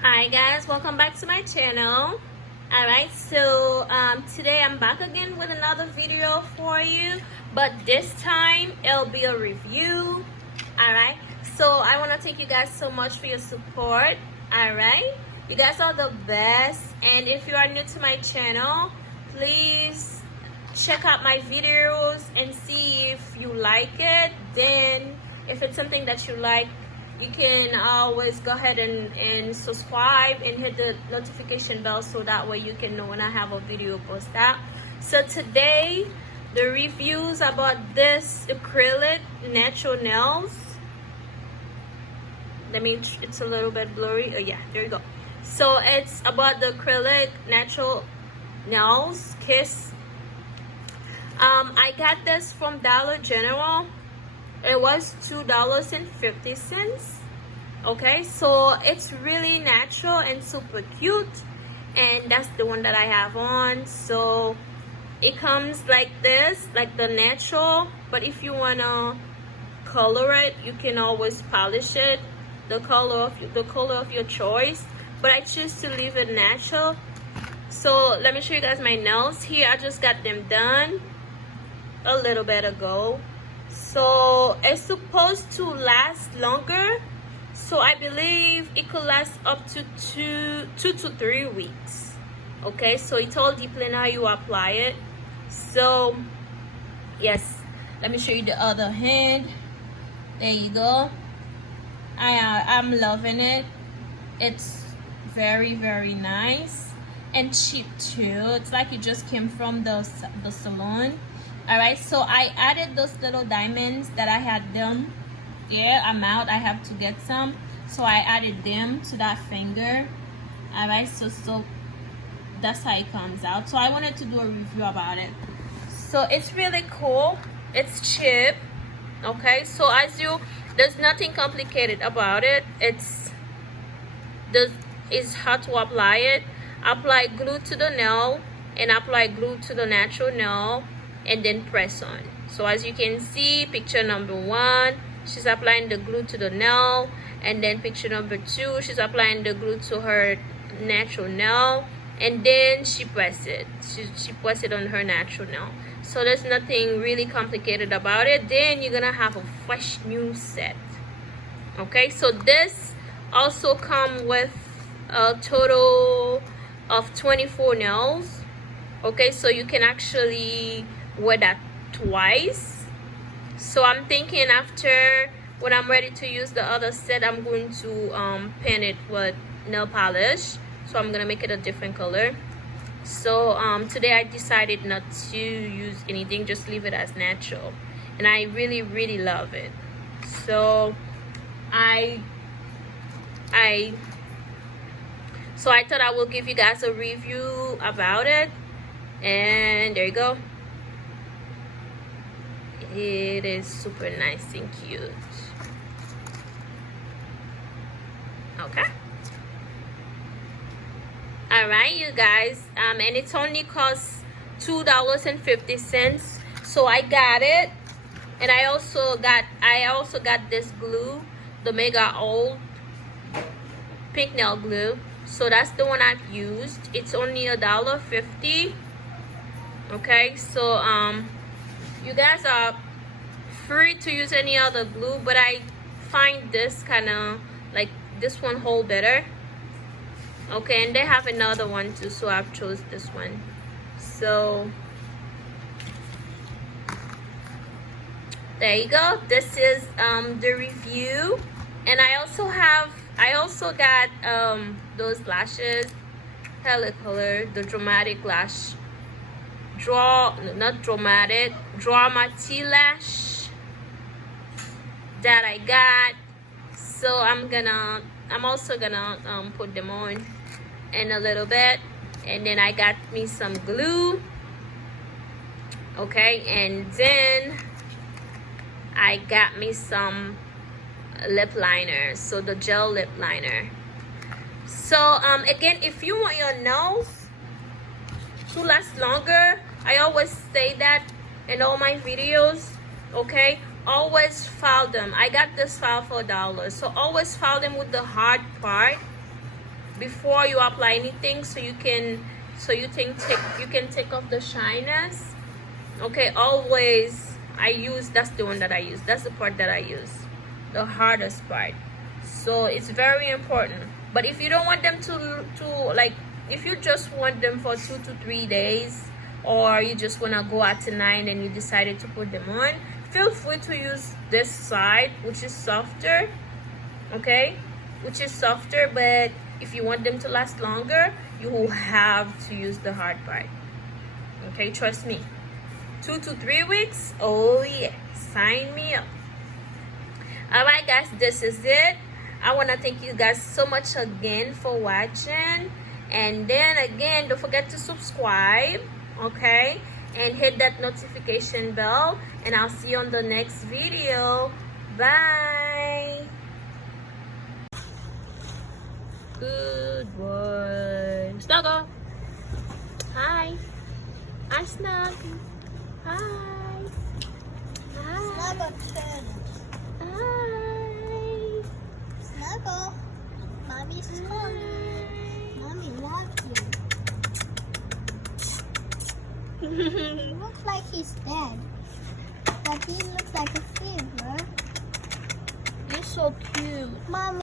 Hi guys, welcome back to my channel. Alright, so today I'm back again with another video for you, but this time it'll be a review. Alright, so I want to thank you guys so much for your support. Alright, you guys are the best, and if you are new to my channel, please check out my videos and see if you like it. Then if it's something that you like, you can always go ahead and subscribe and hit the notification bell so that way you can know when I have a video post out. So today the reviews about this acrylic natural nails. It's a little bit blurry. Oh yeah, there you go. So it's about the acrylic natural nails kiss. I got this from Dollar General. It was $2.50. Okay, so it's really natural and super cute, and that's the one that I have on. So it comes like this, like the natural, but if you wanna color it, you can always polish it the color of your choice, but I choose to leave it natural. So let me show you guys my nails here. I just got them done a little bit ago. So it's supposed to last longer, so I believe it could last up to two to 3 weeks. Okay, so it all depends how you apply it. So yes, let me show you the other hand. There you go. I'm loving it. It's very nice and cheap too. It's like it just came from the salon. Alright, so I added those little diamonds that I had them. Yeah, I'm out. I have to get some. So I added them to that finger. Alright, so that's how it comes out. So I wanted to do a review about it. So it's really cool. It's cheap. Okay, so there's nothing complicated about it. It's how to apply it. Apply glue to the nail and apply glue to the natural nail, and then press on. So as you can see, picture number 1, she's applying the glue to the nail, and then picture number 2, she's applying the glue to her natural nail, and then she press it. She press it on her natural nail. So there's nothing really complicated about it. Then you're gonna have a fresh new set. Okay, so this also come with a total of 24 nails. Okay, so you can actually wear that twice. So I'm thinking after, when I'm ready to use the other set, I'm going to paint it with nail polish. So I'm gonna make it a different color. So today I decided not to use anything, just leave it as natural, and I really love it. So I thought I will give you guys a review about it, and there you go. It is super nice and cute. Okay, all right, you guys, and it's only costs $2.50. So I got it, and I also got this glue, the Mega Old pink nail glue. So that's the one I've used. It's only $1.50. Okay, so you guys are free to use any other glue, but I find this kind of like this one hold better. Okay, and they have another one too, so I've chose this one. So there you go. This is the review, and I also got those lashes, Hella Color, the dramatic lash, Dramati lash that I got. So I'm also gonna put them on in a little bit. And then I got me some glue. Okay, and then I got me some lip liner, so the gel lip liner. So again, if you want your nails to last longer, I always say that in all my videos. Okay, always file them. I got this file for $1, so always file them with the hard part. before you apply anything, so you can take off the shyness. Okay, always I use, that's the one that I use, that's the part that I use, the hardest part. So it's very important. But if you don't want them to like, if you just want them for 2 to 3 days, or you just want to go out tonight and you decided to put them on, feel free to use this side, which is softer. Okay, which is softer. But if you want them to last longer, you will have to use the hard part. Okay, trust me. 2 to 3 weeks, oh yeah, sign me up. All right guys, this is it. I want to thank you guys so much again for watching, and then again, don't forget to subscribe, okay, and hit that notification bell, and I'll see you on the next video. Bye. Good boy. Snuggle. Hi. Hi, Snuggle. Hi. Hi. Snuggle turn. Hi. Snuggle. Mommy's calling. Mommy loves you. He looks like he's dead. But he looks like a fever. You're so cute. Mommy.